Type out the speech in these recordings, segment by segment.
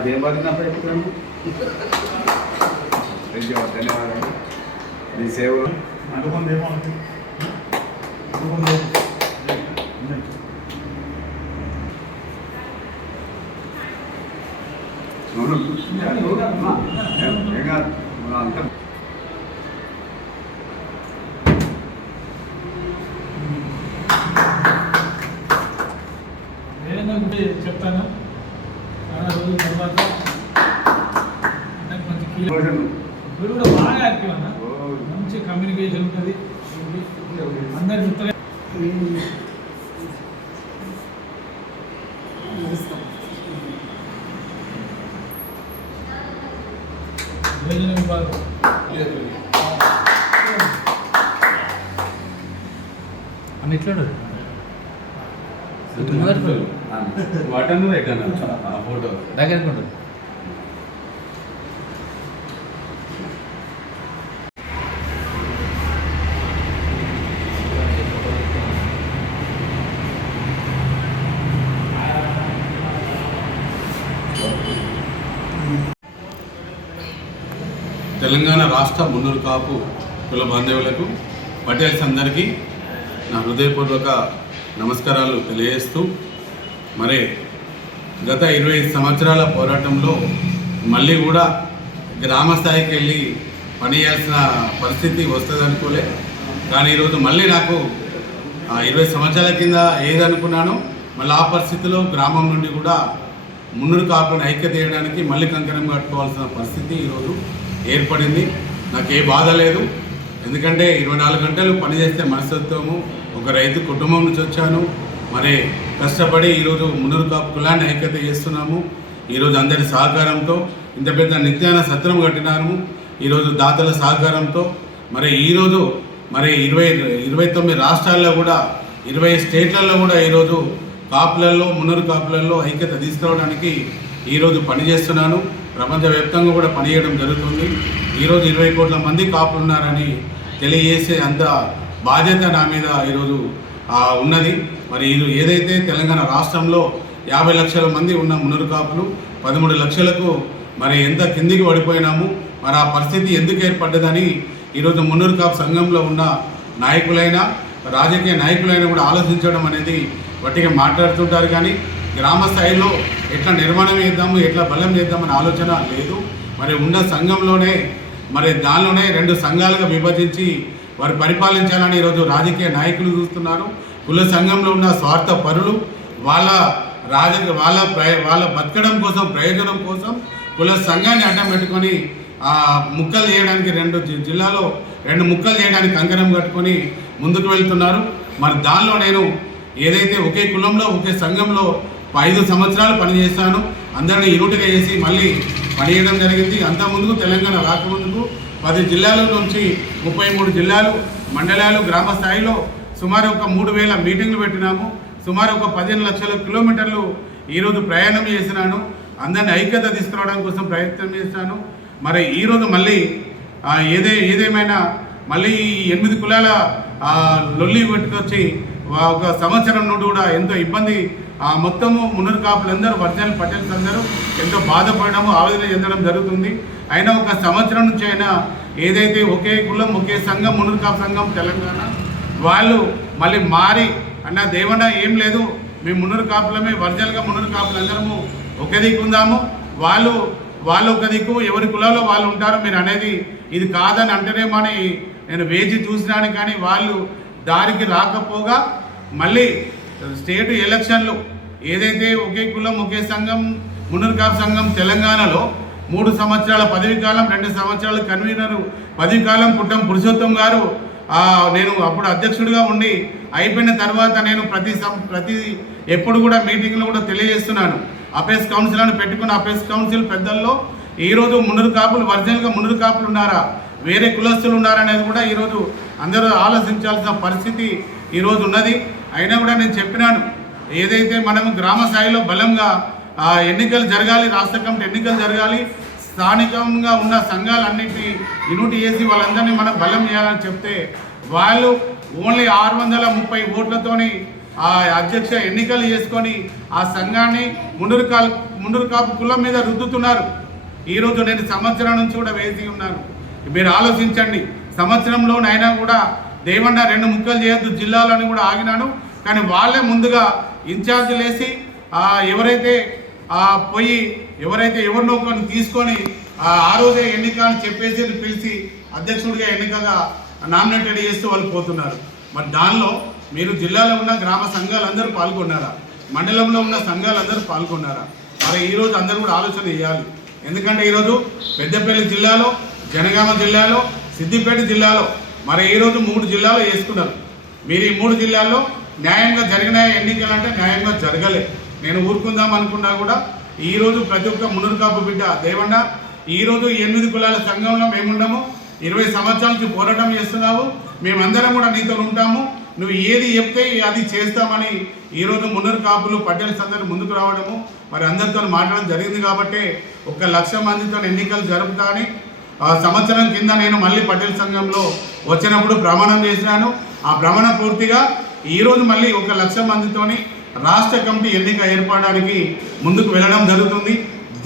నాకేం బాధినప్పుడు చెప్తాను. ధన్యవాదాలు. మీ సేవలు అంతా చెప్తాను. చాలా రోజుల తర్వాత మంచి వీడు కూడా బాగా యాక్టివ్ అన్న, మంచి కమ్యూనికేషన్ ఉంటుంది అందరి మిత్రులు. యోజన విభాగం అని ఇట్లా వాటను ఫోటో దగ్గర ఉంటుంది. తెలంగాణ రాష్ట్ర మున్నూరు కాపు కుల బాంధవులకు పటేల్స్ అందరికీ నా హృదయపూర్వక నమస్కారాలు తెలియజేస్తూ, మరి గత 20 సంవత్సరాల పోరాటంలో మళ్ళీ కూడా గ్రామ స్థాయికి వెళ్ళి పనిచేయాల్సిన పరిస్థితి వస్తుంది అనుకోలే. కానీ ఈరోజు మళ్ళీ నాకు 20 సంవత్సరాల కింద ఏదనుకున్నానో మళ్ళీ ఆ పరిస్థితిలో గ్రామం నుండి కూడా మున్నూరు కాపులను ఐక్యత చేయడానికి మళ్ళీ కంకణం కట్టుకోవాల్సిన పరిస్థితి ఈరోజు ఏర్పడింది. నాకు ఏ బాధ లేదు, ఎందుకంటే 24 గంటలు పనిచేస్తే మనస్తత్వము. ఒక రైతు కుటుంబం నుంచి వచ్చాను, మరి కష్టపడి ఈరోజు మున్నూరు కాపు కులాన్ని ఐక్యత చేస్తున్నాము. ఈరోజు అందరి సహకారంతో ఇంత పెద్ద నిత్యాన సత్రం కట్టినాము. ఈరోజు దాతల సహకారంతో మరి ఈరోజు మరి 29 రాష్ట్రాల్లో కూడా 20 స్టేట్లలో కూడా ఈరోజు కాపులలో మున్నూరు కాపులలో ఐక్యత తీసుకురావడానికి ఈరోజు పనిచేస్తున్నాను. ప్రపంచవ్యాప్తంగా కూడా పనిచేయడం జరుగుతుంది. ఈరోజు 20 కోట్ల మంది కాపులు ఉన్నారని తెలియజేసే అంత బాధ్యత నా మీద ఈరోజు ఉన్నది. మరి ఇది ఏదైతే తెలంగాణ రాష్ట్రంలో 50 లక్షల మంది ఉన్న మున్నూరు కాపులు 13 లక్షలకు మరి ఎంత కిందికి పడిపోయినాము, మరి ఆ పరిస్థితి ఎందుకు ఏర్పడ్డదని ఈరోజు మున్నూరు కాపు సంఘంలో ఉన్న నాయకులైనా రాజకీయ నాయకులైనా కూడా ఆలోచించడం అనేది వట్టిగా మాట్లాడుతుంటారు. కానీ గ్రామ స్థాయిలో ఎట్లా నిర్మాణం చేద్దాము, ఎట్లా బలం చేద్దామని ఆలోచన లేదు. మరి ఉన్న సంఘంలోనే మరి దానిలోనే 2 సంఘాలుగా విభజించి వారు పరిపాలించాలని ఈరోజు రాజకీయ నాయకులు చూస్తున్నారు. కుల సంఘంలో ఉన్న స్వార్థ పరులు వాళ్ళ బతకడం కోసం, ప్రయోజనం కోసం కుల సంఘాన్ని అడ్డం పెట్టుకొని ముక్కలు చేయడానికి 2 జిల్లాలో 2 ముక్కలు చేయడానికి కంకణం కట్టుకొని ముందుకు వెళ్తున్నారు. మరి దానిలో నేను ఏదైతే ఒకే కులంలో ఒకే సంఘంలో 5 సంవత్సరాలు పనిచేస్తాను, అందరినీ ఇరుటుగా చేసి మళ్ళీ పనిచేయడం జరిగింది. అంతకుముందుకు తెలంగాణ రాకముందుకు 10 జిల్లాల నుంచి 33 జిల్లాలు, మండలాలు, గ్రామ స్థాయిలో సుమారు ఒక 3000 మీటింగ్లు పెట్టినాము. సుమారు ఒక 15 లక్షల కిలోమీటర్లు ఈరోజు ప్రయాణం చేసినాను. అందరినీ ఐక్యత తీసుకురావడం కోసం ప్రయత్నం చేశాను. మరి ఈరోజు మళ్ళీ ఏదేమైనా మళ్ళీ 8 కులాల లొల్లి పెట్టుకొచ్చి ఒక సంవత్సరం నుండి కూడా ఎంతో ఇబ్బంది, మొత్తము మున్నూరు కాపులందరూ ఒరిజినల్ పటేల్స్ అందరూ ఎంతో బాధపడము, ఆవేదన చెందడం జరుగుతుంది. అయినా ఒక సంవత్సరం నుంచి అయినా ఏదైతే ఒకే కులం ఒకే సంఘం మున్నూరు కాపు సంఘం తెలంగాణ వాళ్ళు మళ్ళీ మారి అన్న దేవన ఏం లేదు, మేము మున్నూరు కాపులమే, ఒరిజినల్గా మున్నూరు కాపులందరము ఒకే దిక్కు ఉందాము, వాళ్ళు ఒక దిక్కు, ఎవరి కులాల్లో వాళ్ళు ఉంటారు, మీరు అనేది ఇది కాదని అంటేనేమని నేను వేచి చూసినాను. కానీ వాళ్ళు దారికి రాకపోగా మళ్ళీ స్టేట్ ఎలక్షన్లు ఏదైతే ఒకే కులం ఒకే సంఘం మున్నూరు కాపు సంఘం తెలంగాణలో 3 సంవత్సరాల పదవి కాలం, 2 సంవత్సరాల కన్వీనరు పదవి కాలం పుట్టం పురుషోత్తం గారు, నేను అప్పుడు అధ్యక్షుడిగా ఉండి అయిపోయిన తర్వాత నేను ప్రతి ఎప్పుడు కూడా మీటింగ్లో కూడా తెలియజేస్తున్నాను. అపేస్ కౌన్సిల్ అని పెట్టుకున్న అపేస్ కౌన్సిల్ పెద్దల్లో ఈరోజు మున్నూరు కాపులు ఒరిజినల్గా మున్నూరు కాపులు ఉన్నారా, వేరే కులస్తులు ఉన్నారనేది కూడా ఈరోజు అందరూ ఆలోచించాల్సిన పరిస్థితి ఈరోజు ఉన్నది. అయినా కూడా నేను చెప్పినాను, ఏదైతే మనము గ్రామ స్థాయిలో బలంగా ఎన్నికలు జరగాలి, రాష్ట్ర కమిటీ ఎన్నికలు జరగాలి, స్థానికంగా ఉన్న సంఘాలన్నింటినీ యూనిట్ చేసి వాళ్ళందరినీ మనం బలం చేయాలని చెప్తే వాళ్ళు ఓన్లీ 630 ఓట్లతోని ఆ అధ్యక్ష ఎన్నికలు చేసుకొని ఆ సంఘాన్ని ముండూరు కాపు కులం మీద రుద్దుతున్నారు. ఈరోజు నేను సంవత్సరం నుంచి కూడా వేసి ఉన్నాను. మీరు ఆలోచించండి, సంవత్సరంలోనైనా కూడా దేవన్న 2 ముక్కలు చేయొద్దు జిల్లాలని కూడా ఆగినాను. కానీ వాళ్ళే ముందుగా ఇన్ఛార్జీలు వేసి ఎవరైతే పోయి ఎవరినో కొన్ని తీసుకొని ఆ రోజే ఎన్నిక అని చెప్పేసి పిలిచి అధ్యక్షుడిగా ఎన్నికగా నామినేటెడ్ చేస్తూ వాళ్ళు పోతున్నారు. మరి దానిలో మీరు జిల్లాలో ఉన్న గ్రామ సంఘాలందరూ పాల్గొన్నారా? మండలంలో ఉన్న సంఘాలందరూ పాల్గొన్నారా? మరి ఈరోజు అందరూ కూడా ఆలోచన చేయాలి. ఎందుకంటే ఈరోజు పెద్దపల్లి జిల్లాలో, జనగామ జిల్లాలో, సిద్దిపేట జిల్లాలో మరి ఈరోజు 3 జిల్లాలు వేసుకున్నారు. మీరు ఈ 3 జిల్లాల్లో న్యాయంగా జరిగిన ఎన్నికలు అంటే న్యాయంగా జరగలే. నేను ఊరుకుందాం అనుకున్నా కూడా ఈరోజు ప్రతి ఒక్క మున్నూరు కాపు బిడ్డ దేవన్న ఈరోజు 8 కులాల సంఘంలో మేమున్నాము. 20 సంవత్సరాల నుంచి పోరాటం చేస్తున్నావు. మేమందరం కూడా నీతో ఉంటాము. నువ్వు ఏది చెప్తే అది చేస్తామని ఈరోజు మున్నూరు కాపులు పటేల్స్ అందరూ ముందుకు రావడము, మరి అందరితో మాట్లాడడం జరిగింది. కాబట్టి 1,00,000 మందితో ఎన్నికలు జరుపుతాని సంవత్సరం కింద నేను మళ్ళీ పటేల్ సంఘంలో వచ్చినప్పుడు ప్రమాణం చేసినాను. ఆ ప్రమాణం పూర్తిగా ఈరోజు మళ్ళీ 1,00,000 మందితోని రాష్ట్ర కమిటీ ఎన్నిక ఏర్పడడానికి ముందుకు వెళ్ళడం జరుగుతుంది.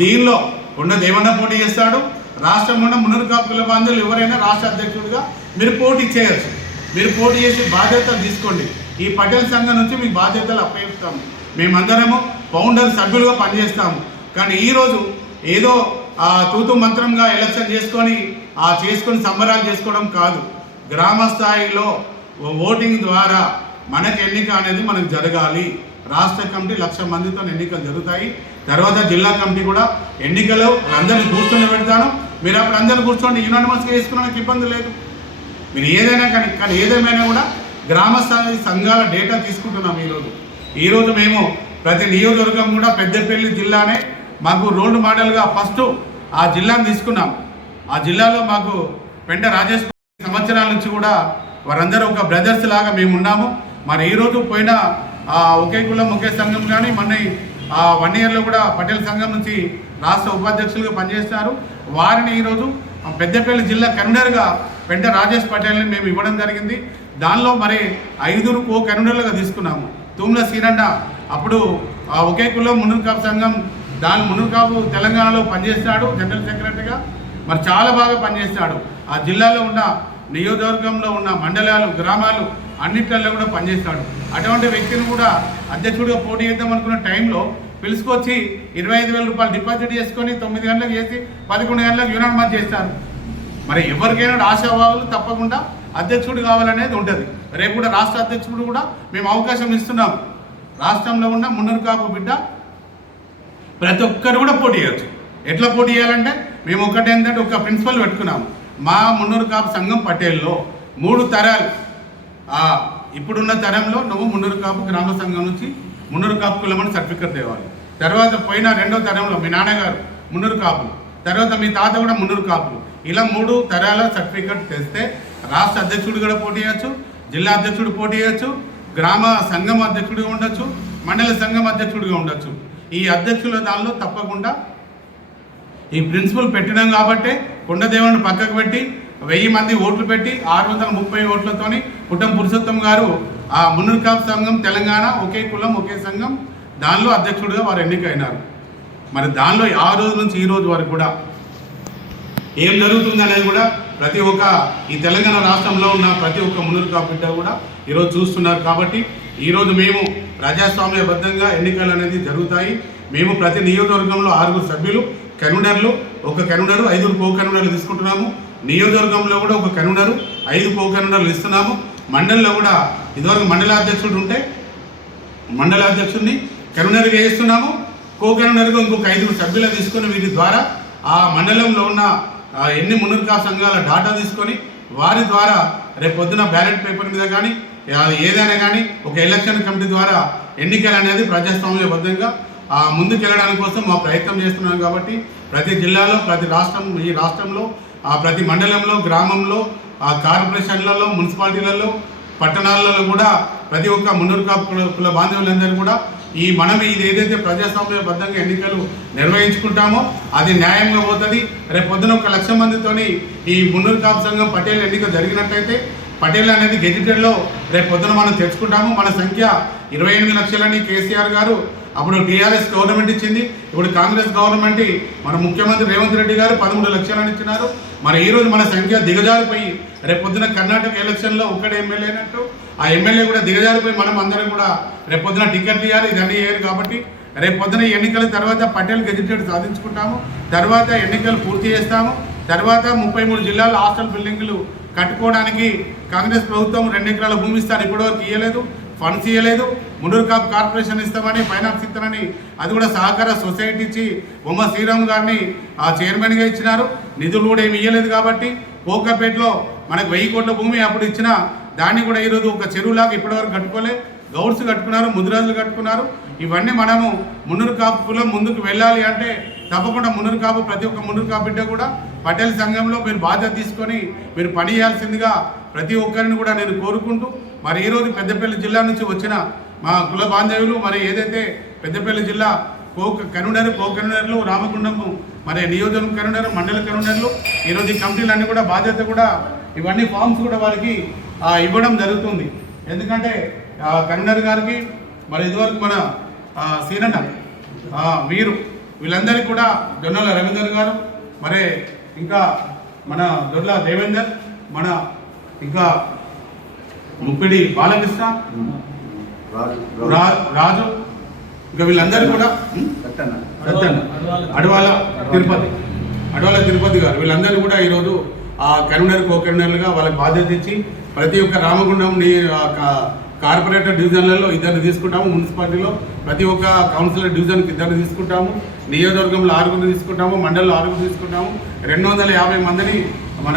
దీనిలో కొండ దేవన్న పోటీ చేస్తాడు. రాష్ట్రంలో ఉన్న మున్నూరు కాపు కుల బాంధవులు ఎవరైనా రాష్ట్ర అధ్యక్షుడిగా మీరు పోటీ చేయొచ్చు. మీరు పోటీ చేసి బాధ్యతలు తీసుకోండి. ఈ పటేల్ సంఘం నుంచి మీకు బాధ్యతలు అప్పగిస్తాము. మేమందరము ఫౌండర్ సభ్యులుగా పనిచేస్తాము. కానీ ఈరోజు ఏదో తూతు మంత్రంగా ఎలక్షన్ చేసుకొని సంబరాలు చేసుకోవడం కాదు. గ్రామ స్థాయిలో ఓటింగ్ ద్వారా మనకు ఎన్నిక అనేది మనకు జరగాలి. రాష్ట్ర కమిటీ 1,00,000 మందితో ఎన్నికలు జరుగుతాయి. తర్వాత జిల్లా కమిటీ కూడా ఎన్నికలు అందరినీ కూర్చొని పెడతాను. మీరు అప్పుడు అందరూ కూర్చోండి, యునానిమస్గా వేసుకున్నానికి ఇబ్బంది లేదు. మీరు ఏదైనా కానీ ఏదేమైనా కూడా గ్రామ స్థాయి సంఘాల డేటా తీసుకుంటున్నాం. ఈరోజు మేము ప్రతి నియోజకవర్గం కూడా పెద్దపల్లి జిల్లానే మాకు రోల్ మోడల్గా ఫస్ట్ ఆ జిల్లాను తీసుకున్నాం. ఆ జిల్లాలో మాకు పెంట రాజేష్ సంవత్సరాల నుంచి కూడా వారందరూ ఒక బ్రదర్స్ లాగా మేము ఉన్నాము. మరి ఈరోజు పోయిన ఒకే కులం ఒకే సంఘం కానీ మొన్న 1 ఇయర్లో కూడా పటేల్ సంఘం నుంచి రాష్ట్ర ఉపాధ్యక్షులుగా పనిచేస్తున్నారు. వారిని ఈరోజు పెద్దపల్లి జిల్లా కన్వీనర్గా పెంట రాజేష్ పటేల్ని మేము ఇవ్వడం జరిగింది. దానిలో మరి 5 కో కన్వీనర్లుగా తీసుకున్నాము. తుమ్ల సీరన్న అప్పుడు ఒకే కులం మున్నూరు కాపు సంఘం మున్నూరు కాపు తెలంగాణలో పనిచేస్తాడు జనరల్ సెక్రటరీగా. మరి చాలా బాగా పనిచేస్తాడు. ఆ జిల్లాలో ఉన్న నియోజకవర్గంలో ఉన్న మండలాలు గ్రామాలు అన్నింటిలో కూడా పనిచేస్తాడు. అటువంటి వ్యక్తిని కూడా అధ్యక్షుడిగా పోటీ చేద్దాం అనుకున్న టైంలో పిలుచుకొచ్చి 25,000 రూపాయలు డిపాజిట్ చేసుకొని 9 గంటలకు చేసి 11 గంటలకు యునానిమస్ చేస్తారు. మరి ఎవరికైనా ఆశావాహులు తప్పకుండా అధ్యక్షుడు కావాలనేది ఉంటుంది. రేపు కూడా రాష్ట్ర అధ్యక్షుడు కూడా మేము అవకాశం ఇస్తున్నాం. రాష్ట్రంలో ఉన్న మున్నూరు కాపు బిడ్డ ప్రతి ఒక్కరు కూడా పోటీ చేయొచ్చు. ఎట్లా పోటీ చేయాలంటే మేము ఏంటంటే ఒక ప్రిన్సిపల్ పెట్టుకున్నాము. మా మున్నూరు కాపు సంఘం పటేల్లో 3 తరాలు ఇప్పుడున్న తరంలో నువ్వు మున్నూరు కాపు గ్రామ సంఘం నుంచి మున్నూరు కాపు కులమని సర్టిఫికెట్ తేవాలి. తర్వాత పోయిన 2వ తరంలో మీ నాన్నగారు మున్నూరు కాపులు, తర్వాత మీ తాత కూడా మున్నూరు కాపులు, ఇలా 3 తరాల సర్టిఫికెట్ తెస్తే రాష్ట్ర అధ్యక్షుడు కూడా పోటీ చేయొచ్చు, జిల్లా అధ్యక్షుడు పోటీ చేయొచ్చు, గ్రామ సంఘం అధ్యక్షుడిగా ఉండొచ్చు, మండల సంఘం అధ్యక్షుడిగా ఉండొచ్చు. ఈ అధ్యక్షుల దానిలో తప్పకుండా ఈ ప్రిన్సిపల్ పెట్టినాం కాబట్టి కొండదేవుని పక్కకు పెట్టి 1000 మంది ఓట్లు పెట్టి 630 ఓట్లతోని పుట్టం పురుషోత్తం గారు ఆ మున్నూరు కాపు సంఘం తెలంగాణ ఒకే కులం ఒకే సంఘం దానిలో అధ్యక్షుడిగా వారు ఎన్నికైనారు. మరి దానిలో ఆ రోజు నుంచి ఈ రోజు వరకు కూడా ఏం జరుగుతుంది అనేది కూడా ప్రతి ఒక్క ఈ తెలంగాణ రాష్ట్రంలో ఉన్న ప్రతి ఒక్క మున్నూరు కాపు బిడ్డ కూడా ఈరోజు చూస్తున్నారు. కాబట్టి ఈరోజు మేము ప్రజాస్వామ్యబద్ధంగా ఎన్నికలు అనేది జరుగుతాయి. మేము ప్రతి నియోజకవర్గంలో 6 సభ్యులు కన్వీనర్లు, 1 కన్వీనరు 5 కో కన్వీనర్లు తీసుకుంటున్నాము. నియోజకవర్గంలో కూడా 1 కన్వీనరు 5 కో కన్వీనర్లు ఇస్తున్నాము. మండలిలో కూడా ఇదివరకు మండలాధ్యక్షుడు ఉంటే మండలాధ్యక్షుడిని కన్వీనర్గా వేస్తున్నాము. కో కన్వీనర్గా ఇంకొక 5 సభ్యులు తీసుకొని వీరి ద్వారా ఆ మండలంలో ఉన్న ఎన్ని మున్నూరు కాపు సంఘాల డాటా తీసుకొని వారి ద్వారా రేపు పొద్దున బ్యాలెట్ పేపర్ మీద కానీ ఏదైనా కానీ ఒక ఎలక్షన్ కమిటీ ద్వారా ఎన్నికలు అనేది ప్రజాస్వామ్యబద్ధంగా ముందుకు వెళ్ళడానికి కోసం మా ప్రయత్నం చేస్తున్నాం. కాబట్టి ప్రతి జిల్లాలో ఈ రాష్ట్రంలో ప్రతి మండలంలో గ్రామంలో కార్పొరేషన్లలో మున్సిపాలిటీలలో పట్టణాలలో కూడా ప్రతి ఒక్క మున్నూరు కాపు కుల బాంధవులందరూ కూడా మనం ఇది ఏదైతే ప్రజాస్వామ్యబద్ధంగా ఎన్నికలు నిర్వహించుకుంటామో అది న్యాయంగా పోతుంది. రేపు పొద్దున 1,00,000 మందితోని ఈ మున్నూరు కాపు సంఘం పటేల్ ఎన్నిక జరిగినట్టయితే పటేల్ అనేది గెజిటెడ్లో రేపు పొద్దున మనం తెచ్చుకుంటాము. మన సంఖ్య 28 లక్షలని కేసీఆర్ గారు అప్పుడు టీఆర్ఎస్ గవర్నమెంట్ ఇచ్చింది. ఇప్పుడు కాంగ్రెస్ గవర్నమెంట్ మన ముఖ్యమంత్రి రేవంత్ రెడ్డి గారు 13 లక్షలని ఇచ్చినారు. మరి ఈరోజు మన సంఖ్య దిగజారిపోయి రేపు పొద్దున కర్ణాటక ఎలక్షన్లో ఒక్కడే ఎమ్మెల్యే అయినట్టు ఆ ఎమ్మెల్యే కూడా దిగజారిపోయి మనం అందరం కూడా రేపు పొద్దున టికెట్లు ఇవ్వాలి. ఇదన్నీ ఇయ్యారు కాబట్టి రేపు పొద్దున ఎన్నికల తర్వాత పటేల్ గెజిటెడ్ సాధించుకుంటాము. తర్వాత ఎన్నికలు పూర్తి చేస్తాము. తర్వాత 33 జిల్లాల హాస్టల్ బిల్డింగ్లు కట్టుకోవడానికి కాంగ్రెస్ ప్రభుత్వం 2 ఎకరాల భూమి ఇస్తారు, ఇప్పటివరకు ఇవ్వలేదు. ఫండ్స్ ఇవ్వలేదు. మునూర్ కాపు కార్పొరేషన్ ఇస్తామని ఫైనాన్స్ ఇస్తామని అది కూడా సహకార సొసైటీ ఇచ్చి బొమ్మ శ్రీరామ్ గారిని ఆ చైర్మన్గా ఇచ్చినారు. నిధులు కూడా ఏమి ఇవ్వలేదు. కాబట్టి కోకాపేటలో మనకు 1000 కోట్ల భూమి అప్పుడు ఇచ్చిన దాన్ని కూడా ఈరోజు ఒక చెరువులాగా ఇప్పటివరకు కట్టుకోలే. గౌడ్స్ కట్టుకున్నారు, ముదిరాజులు కట్టుకున్నారు. ఇవన్నీ మనము మునూర్ కాపు కులం ముందుకు వెళ్ళాలి అంటే తప్పకుండా మునూర్ కాపు ప్రతి ఒక్క మునూర్ కాపు బిడ్డ కూడా పటేల్ సంఘంలో మీరు బాధ్యత తీసుకొని మీరు పని చేయాల్సిందిగా ప్రతి ఒక్కరిని కూడా నేను కోరుకుంటూ మరి ఈరోజు పెద్దపల్లి జిల్లా నుంచి వచ్చిన మా కుల బాంధవ్యులు మరి ఏదైతే పెద్దపల్లి జిల్లా కో కన్వీనర్లు రామగుండము మరి నియోజకవర్గం కన్వీనర్ మండల కన్వీనర్లు ఈరోజు ఈ కమిటీలన్నీ కూడా బాధ్యత కూడా ఇవన్నీ ఫామ్స్ కూడా వారికి ఇవ్వడం జరుగుతుంది. ఎందుకంటే కన్వీనర్ గారికి మరి ఇదివరకు మన సీనన్న వీళ్ళందరికీ కూడా జొన్నల రవీందర్ గారు మరి ఇంకా మన దొర్ల దేవేందర్ మన ఇంకా ముప్పిడి బాలకృష్ణ రాజు ఇంకా వీళ్ళందరూ కూడా అడవాల తిరుపతి గారు వీళ్ళందరూ కూడా ఈరోజు ఆ కన్వీనర్ కో కన్వీనర్లుగా వాళ్ళకి బాధ్యత ఇచ్చి ప్రతి ఒక్క రామగుండం కార్పొరేటర్ డివిజన్లలో 2 తీసుకుంటాము. మున్సిపాలిటీలో ప్రతి ఒక్క కౌన్సిలర్ డివిజన్కి 2 తీసుకుంటాము. నియోజకవర్గంలో 6 తీసుకుంటాము. మండలంలో 6 తీసుకుంటాము. 250 మందిని మన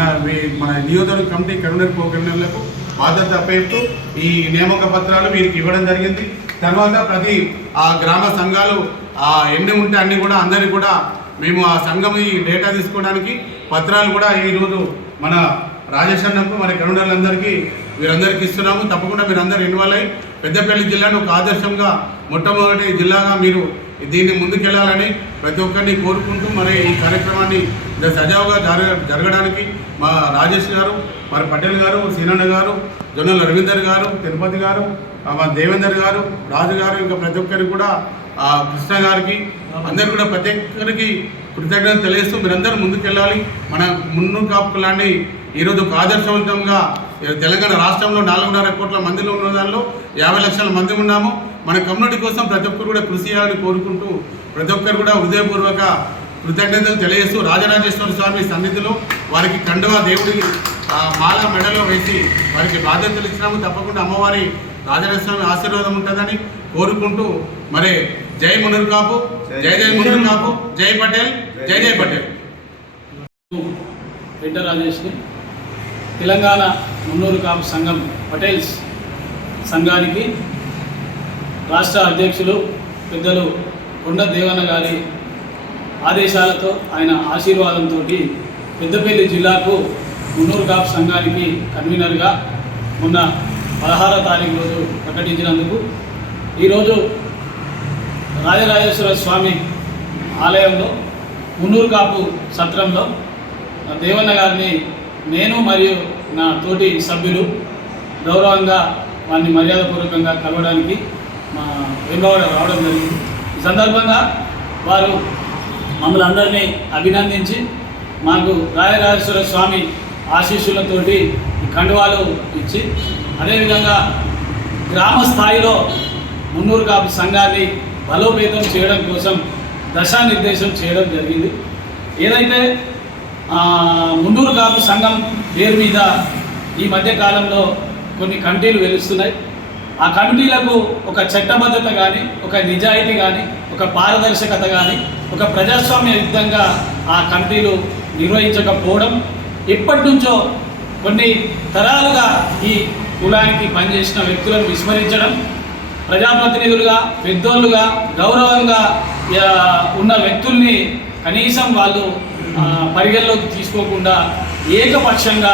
నియోజకవర్గ కమిటీ కన్వీనర్ కో కన్వీనర్లకు బాధ్యత అప్పచెప్తూ ఈ నియామక పత్రాలు వీరికి ఇవ్వడం జరిగింది. తర్వాత ప్రతి ఆ గ్రామ సంఘాలు ఎన్ని ఉంటే అన్ని కూడా అందరికీ కూడా మేము ఆ సంఘం ఈ డేటా తీసుకోవడానికి పత్రాలు కూడా ఈరోజు మన రాజేష్ అన్నకు మరి కన్వీనర్లందరికీ వీరందరికీ ఇస్తున్నాము. తప్పకుండా మీరందరూ ఇన్వాల్వ్ అయ్యి పెద్దపల్లి జిల్లాను ఒక ఆదర్శంగా మొట్టమొదటి జిల్లాగా మీరు దీన్ని ముందుకెళ్లాలని ప్రతి ఒక్కరిని కోరుకుంటూ మరి ఈ కార్యక్రమాన్ని సజావుగా జరగడానికి మా రాజేష్ గారు మరి పటేల్ గారు సీనన్న గారు జొన్నల రవీందర్ గారు తిరుపతి గారు మా దేవేందర్ గారు రాజు గారు ఇంకా ప్రతి ఒక్కరికి కూడా కృష్ణ గారికి అందరు కూడా ప్రతి ఒక్కరికి కృతజ్ఞతలు తెలియజేస్తూ మీరందరూ ముందుకెళ్ళాలి. మన మున్నూరు కాపు కులాన్ని ఈరోజు ఒక ఆదర్శవంతంగా తెలంగాణ రాష్ట్రంలో 4.5 కోట్ల మందిలో ఉన్న దానిలో 50 లక్షల మంది ఉన్నాము. మన కమ్యూనిటీ కోసం ప్రతి ఒక్కరు కూడా కృషి చేయాలని కోరుకుంటూ ప్రతి ఒక్కరు కూడా హృదయపూర్వక కృతజ్ఞతలు తెలియజేస్తూ రాజరాజేశ్వర స్వామి సన్నిధిలో వారికి కండువా దేవుడికి మాల మెడలో వేసి వారికి బాధ్యతలు ఇచ్చినాము. తప్పకుండా అమ్మవారి రాజరాజేశ్వర స్వామి ఆశీర్వాదం ఉంటుందని కోరుకుంటూ మరి జై మునూర్ కాపు, జై జై మునూర్ కాపు, జై పటేల్, జై జై పటేల్. రెడ్డి రాజేష్ని తెలంగాణ మున్నూరు కాపు సంఘం పటేల్స్ సంఘానికి రాష్ట్ర అధ్యక్షులు పెద్దలు కొండ దేవన్న గారి ఆదేశాలతో ఆయన ఆశీర్వాదంతో పెద్దపల్లి జిల్లాకు మున్నూరు కాపు సంఘానికి కన్వీనర్గా మొన్న 16వ తారీఖు రోజు ప్రకటించినందుకు ఈరోజు రాజరాజేశ్వర స్వామి ఆలయంలో మున్నూరు కాపు సత్రంలో దేవన్న గారిని నేను మరియు నా తోటి సభ్యులు గౌరవంగా వారిని మర్యాదపూర్వకంగా కలవడానికి మా వెంబవాడ రావడం జరిగింది. ఈ సందర్భంగా వారు మమ్మల్ని అందరినీ అభినందించి మాకు రాజరాజేశ్వర స్వామి ఆశీస్సులతోటి ఈ కండువాలు ఇచ్చి అదేవిధంగా గ్రామ స్థాయిలో మున్నూరు కాపు సంఘాన్ని బలోపేతం చేయడం కోసం దశానిర్దేశం చేయడం జరిగింది. ఏదైతే మున్నూరు కాపు సంఘం పేరు మీద ఈ మధ్య కాలంలో కొన్ని కమిటీలు వెలుస్తున్నాయి. ఆ కమిటీలకు ఒక చట్టబద్ధత కానీ, ఒక నిజాయితీ కానీ, ఒక పారదర్శకత కానీ, ఒక ప్రజాస్వామ్య యుద్ధంగా ఆ కమిటీలు నిర్వహించకపోవడం, ఎప్పటి నుంచో కొన్ని తరాలుగా ఈ కులానికి పనిచేసిన వ్యక్తులను విస్మరించడం, ప్రజాప్రతినిధులుగా పెద్దోళ్ళుగా గౌరవంగా ఉన్న వ్యక్తుల్ని కనీసం వాళ్ళు పరిగణలోకి తీసుకోకుండా ఏకపక్షంగా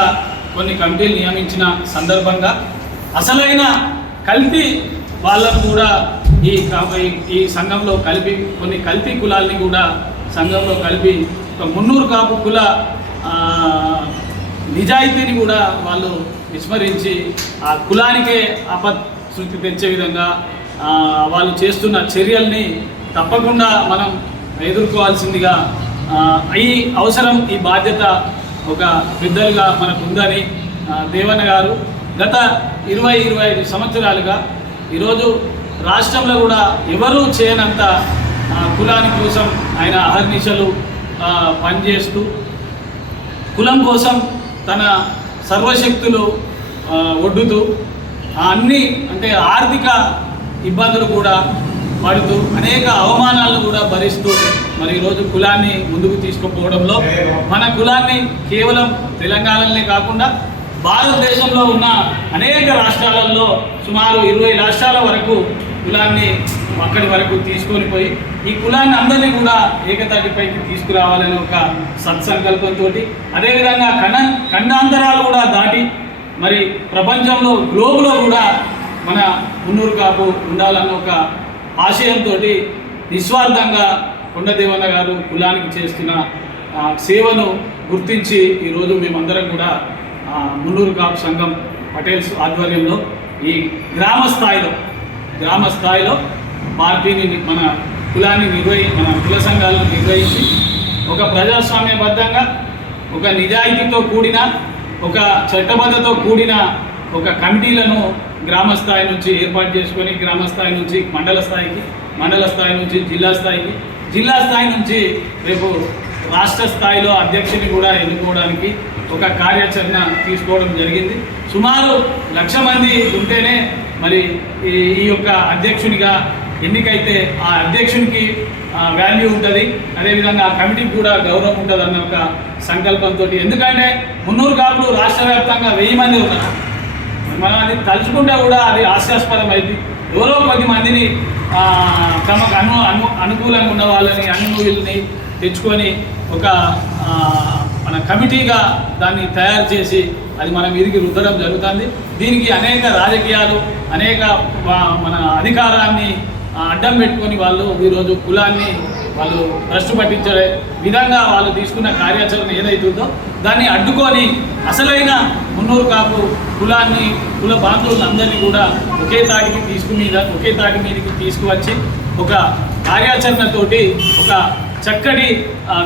కొన్ని కమిటీలు నియమించిన సందర్భంగా అసలైన కల్తీ వాళ్ళను కూడా ఈ సంఘంలో కలిపి కొన్ని కల్తీ కులాల్ని కూడా సంఘంలో కలిపి ఒక మున్నూరు కాపు కుల నిజాయితీని కూడా వాళ్ళు విస్మరించి ఆ కులానికే అపశృతి తెచ్చే విధంగా వాళ్ళు చేస్తున్న చర్యల్ని తప్పకుండా మనం ఎదుర్కోవాల్సిందిగా ఈ అవసరం, ఈ బాధ్యత ఒక పెద్దలుగా మనకు ఉందని దేవన్న గారు గత 20-25 సంవత్సరాలుగా ఈరోజు రాష్ట్రంలో కూడా ఎవరూ చేయనంత కులాని కోసం ఆయన అహర్నిశలు పనిచేస్తూ కులం కోసం తన సర్వశక్తులు ఒడ్డుతూ అన్ని అంటే ఆర్థిక ఇబ్బందులు కూడా పడుతూ అనేక అవమానాలను కూడా భరిస్తూ మరి ఈరోజు కులాన్ని ముందుకు తీసుకుపోవడంలో మన కులాన్ని కేవలం తెలంగాణలోనే కాకుండా భారతదేశంలో ఉన్న అనేక రాష్ట్రాలలో సుమారు 20 రాష్ట్రాల వరకు కులాన్ని అక్కడి వరకు తీసుకొని పోయి ఈ కులాన్ని అందరినీ కూడా ఏకతాటిపైకి తీసుకురావాలనే ఒక సత్సంకల్పంతో అదేవిధంగా ఖండాంతరాలు కూడా దాటి మరి ప్రపంచంలో గ్లోబులో కూడా మన మున్నూరు కాపు ఉండాలన్న ఒక ఆశయంతో నిస్వార్థంగా కొండ దేవన్న గారు కులానికి చేస్తున్న సేవను గుర్తించి ఈరోజు మేమందరం కూడా మున్నూరు కాపు సంఘం పటేల్స్ ఆధ్వర్యంలో ఈ గ్రామ స్థాయిలో పార్టీని మన కులాన్ని మన కుల సంఘాలను నిర్వహించి ఒక ప్రజాస్వామ్యబద్ధంగా ఒక నిజాయితీతో కూడిన ఒక చట్టబద్ధతో కూడిన ఒక కమిటీలను గ్రామ స్థాయి నుంచి ఏర్పాటు చేసుకొని గ్రామ స్థాయి నుంచి మండల స్థాయికి, మండల స్థాయి నుంచి జిల్లా స్థాయికి, జిల్లా స్థాయి నుంచి రేపు రాష్ట్ర స్థాయిలో అధ్యక్షుని కూడా ఎన్నుకోవడానికి ఒక కార్యాచరణ తీసుకోవడం జరిగింది. సుమారు 1,00,000 మంది ఉంటేనే మరి ఈ యొక్క అధ్యక్షునిగా ఎన్నికైతే ఆ అధ్యక్షునికి వాల్యూ ఉంటుంది, అదేవిధంగా ఆ కమిటీకి కూడా గౌరవం ఉంటుంది అన్న ఒక సంకల్పంతో. ఎందుకంటే మున్నూరు కాపులు రాష్ట్ర వ్యాప్తంగా 1000 మంది ఉన్నారు. మనం అది తలుచుకుంటే కూడా అది హాస్యాస్పదం అయింది. ఎవరో 10 మందిని తమకు అనుకూలంగా ఉన్న వాళ్ళని అనుభూతుల్ని తెచ్చుకొని ఒక మన కమిటీగా దాన్ని తయారు చేసి అది మన మీదికి రుద్దడం జరుగుతుంది. దీనికి అనేక రాజకీయాలు, అనేక మన అధికారాన్ని అడ్డం పెట్టుకొని వాళ్ళు ఈరోజు కులాన్ని వాళ్ళు భ్రష్టు పట్టించే విధంగా వాళ్ళు తీసుకున్న కార్యాచరణ ఏదైతుందో దాన్ని అడ్డుకొని అసలైన మున్నూరు కాపు కులాన్ని, కుల బాంధవులందరినీ కూడా ఒకే తాటి మీదకి తీసుకువచ్చి ఒక కార్యాచరణతోటి ఒక చక్కటి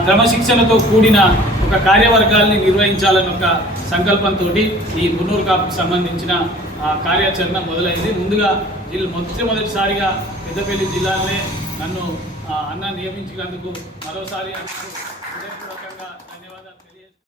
క్రమశిక్షణతో కూడిన ఒక కార్యవర్గాల్ని నిర్వహించాలన్న ఒక సంకల్పంతో ఈ మున్నూరు కాపుకు సంబంధించిన కార్యాచరణ మొదలైంది. ముందుగా మొట్టమొదటిసారిగా పెద్దపల్లి జిల్లాలోనే నన్ను అన్న నియమించినందుకు మరోసారి హృదయపూర్వకంగా ధన్యవాదాలు.